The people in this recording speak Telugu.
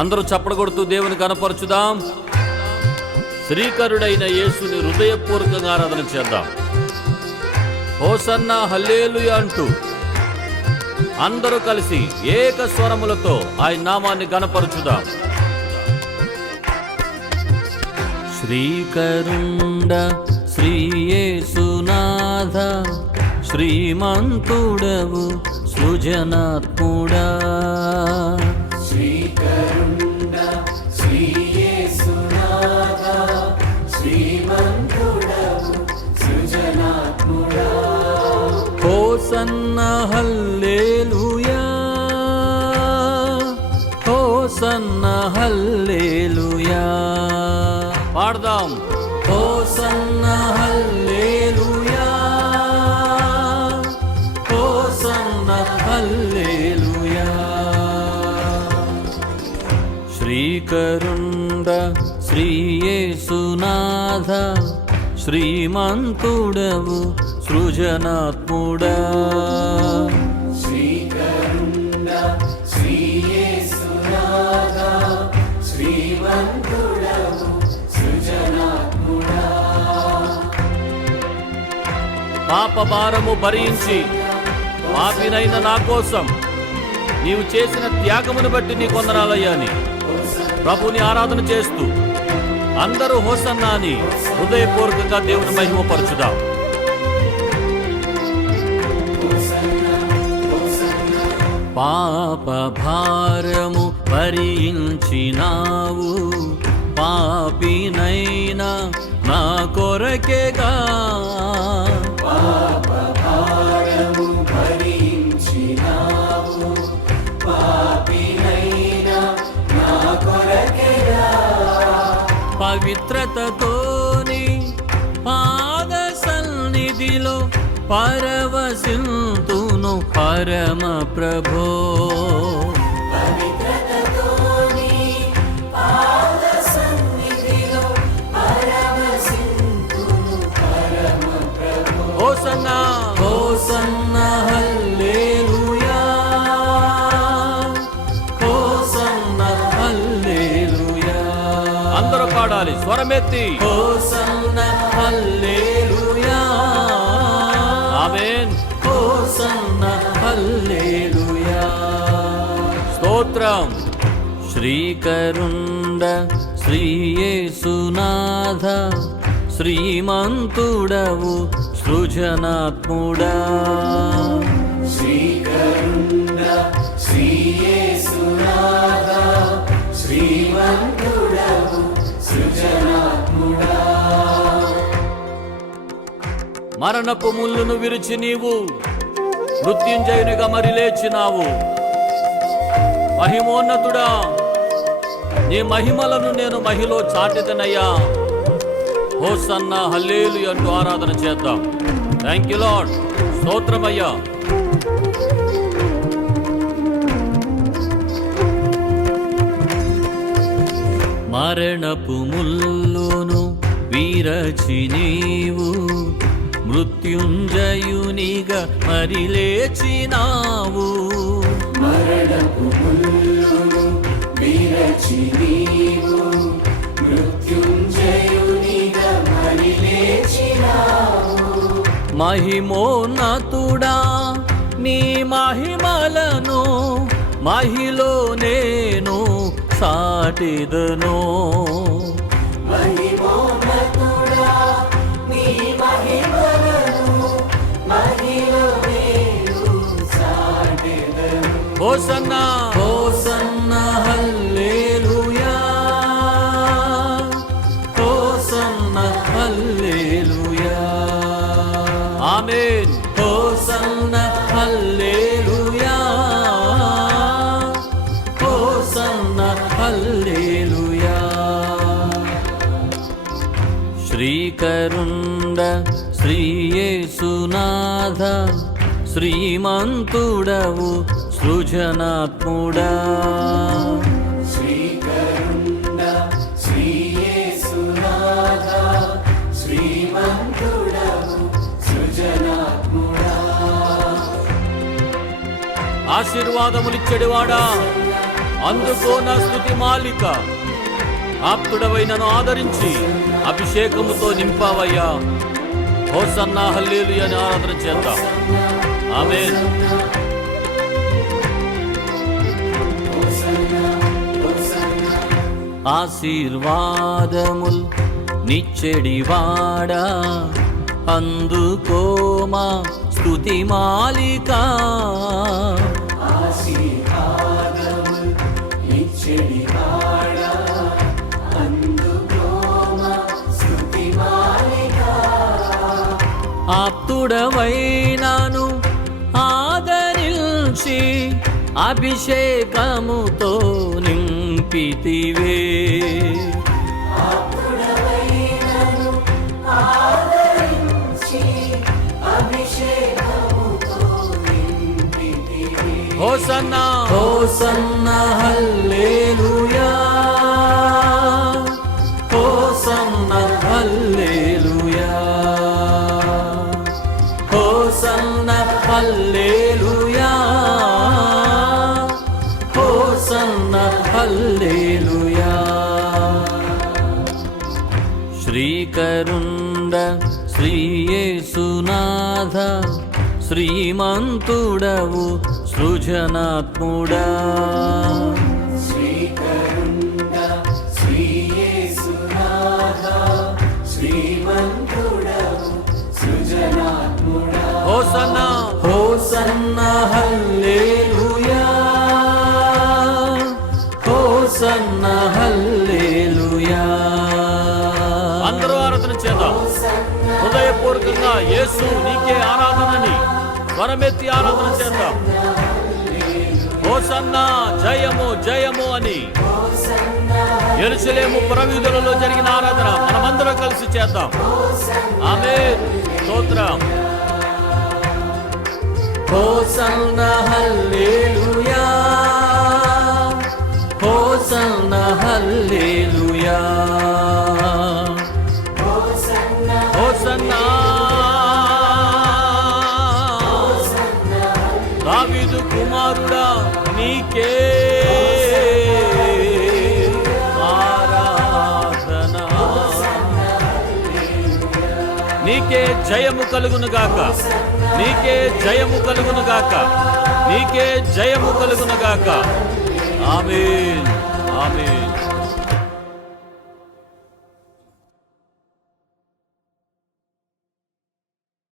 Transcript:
అందరూ చప్పట్లు కొడుతూ దేవుని కనపరచుదాం. శ్రీకరుడైన యేసుని హృదయపూర్వకంగా ఆరాధన చేద్దాం. హోసన్నా హల్లెలూయా అంటూ అందరూ కలిసి ఏక స్వరములతో ఆయన నామాన్ని గణపరచుదాం. శ్రీకరుండ శ్రీ యేసునాథ, శ్రీమంతుడవు సృజనాత్ముడా. శ్రీకరుండ శ్రీ యేసునాథ, శ్రీమంతుడవు సృజనాత్ముడా. హోసన్నా హల్లెలూయా, హోసన్నా హల్లెలూయా. పాడదాం. హోసన్నా హల్లెలూయా, హోసన్నా హల్లెలూయా. శ్రీకరుండ శ్రీ యేసునాథ, శ్రీమంతుడవు సృజనాత్ముడా. శ్రీకరుండ శ్రీ యేసునాథ, శ్రీమంతుడవు సృజనాత్ముడా. పాప భారము భరించి పాపినైన నా కోసం నీవు చేసిన త్యాగమును బట్టి నీ కొందనాలయ్యా అని ప్రభుని ఆరాధన చేస్తూ అందరూ హోసన్నా అని హృదయపూర్వకంగా దేవుని మహిమపరచుదాం. పాప భారము భరించినావు, పాపినైనా నా కొరకేగా. పాప భారము భరించినావు, పాపినైనా నా కొరకేగా. పవిత్రతతోని పాద సన్నిధిలో పరవశింతును పరమ ప్రభో. పవిత్రతతోని పాద సన్నిధిలో పరవశింతును పరమ ప్రభో. హోసన్నా హోసన్నా హల్లెలూయా, హోసన్నా హల్లెలూయా. అందరూ పాడాలి స్వరమెత్తి. హోసన్నా హల్లెలూయా, ఆమేన్. హోసన్నా హల్లెలూయా. స్తోత్రం. శ్రీకరుండ శ్రీ యేసునాథ, శ్రీమంతుడవు సృజనాత్ముడా. శ్రీకరుండ శ్రీ యేసునాథ, శ్రీమంతుడవు సృజనాత్ముడా. మరణపు ముళ్ళును విరిచి నీవు మృత్యుంజయునిగా మరి లేచినావు. మహిమోన్నతుడా, నీ మహిమలను నేను మహిలో చాటిదనయ్యా. హోసన్నా హల్లెలూయా అంటూ ఆరాధన చేద్దాం. Thank you lord. స్తోత్రమయ్యా. మరణపు ముల్లును విరచి నీవు మృత్యుంజయునిగా మరి లేచినావు. మరణపు ముల్లును విరచి నీవు మృత్యుంజయునిగా మరి లేచినావు. మహిమోన్నతుడా, నీ మహిమలను మహిలో నేను సాటిదను. మహిమోన్నతుడా, నీ మహిమలను మహిలో నేను సాటెదను. హోసన్నా హోసన్నా హల్లెలూయా, హోసన్నా హల్లెలూయా. ఆమేన్. హోసన్నా హల్లెలూయా, హోసన్నా హల్లెలూయా. శ్రీకరుండ శ్రీ యేసునాథ, శ్రీమంతుడవు సృజనాత్ముడా. శ్రీకరుండ శ్రీ యేసునాథ, శ్రీమంతుడవు సృజనాత్ముడా. ఆశీర్వాదములిచ్చెడివాడా, అందుకో నా స్తుతి మాలిక. ఆప్తుడవై నన్ను ఆదరించి అభిషేకముతో నింపావయ్యా. హోసన్నా హల్లెలూయా అని ఆరాధన చేద్దాం. ఆమేన్. ఆశీర్వాదముల్ నిచ్చెడివాడా, అందుకోమా స్తుతి మాలిక. ఆశీర్వాదముల్ నిచ్చెడివాడా, అందుకోమా స్తుతి మాలిక. ఆప్తుడవైనాను ఆదరించి అభిషేకముతో నింపితివే. ఆప్తుడవైనను ఆదరించి అభిషేకముతో నింపితివి. హోసన్నా హోసన్నా హల్లెలూయా, హోసన్నా హల్లెలూయా, హోసన్నా హల్లెలూయా, హోసన్నా హల్లెలూయా. శ్రీకరుండ శ్రీయేసునాథ, శ్రీమంతుడవు సృజనాత్ముడా. శ్రీకరుండ శ్రీయేసునాథ, శ్రీమంతుడవు సృజనాత్ముడా. హోసన్నా హోసన్నా హల్లెలూయా, హోసన్నా హల్లెలూయా. అందరూ ఆరాధన చేద్దాం. హృదయపూర్వకంగా యేసు నీకే ఆరాధనని స్వరమెత్తి ఆరాధన చేద్దాం. హోసన్నా జయము జయము అని యెరూషలేము పురవీధులలో జరిగిన ఆరాధన మనమందరం కలిసి చేద్దాం. ఆమేన్. స్తోత్రం. హోసన్నా హల్లెలూయా, హోసన్నా హల్లెలూయా, హోసన్నా. దావీదు కుమారుడా నీకే ఆరాధన. నీకే జయము కలుగునుగాక, నీకే జయము కలుగునుగాక, నీకే జయము కలుగునుగాక. ఆమేన్, ఆమేన్.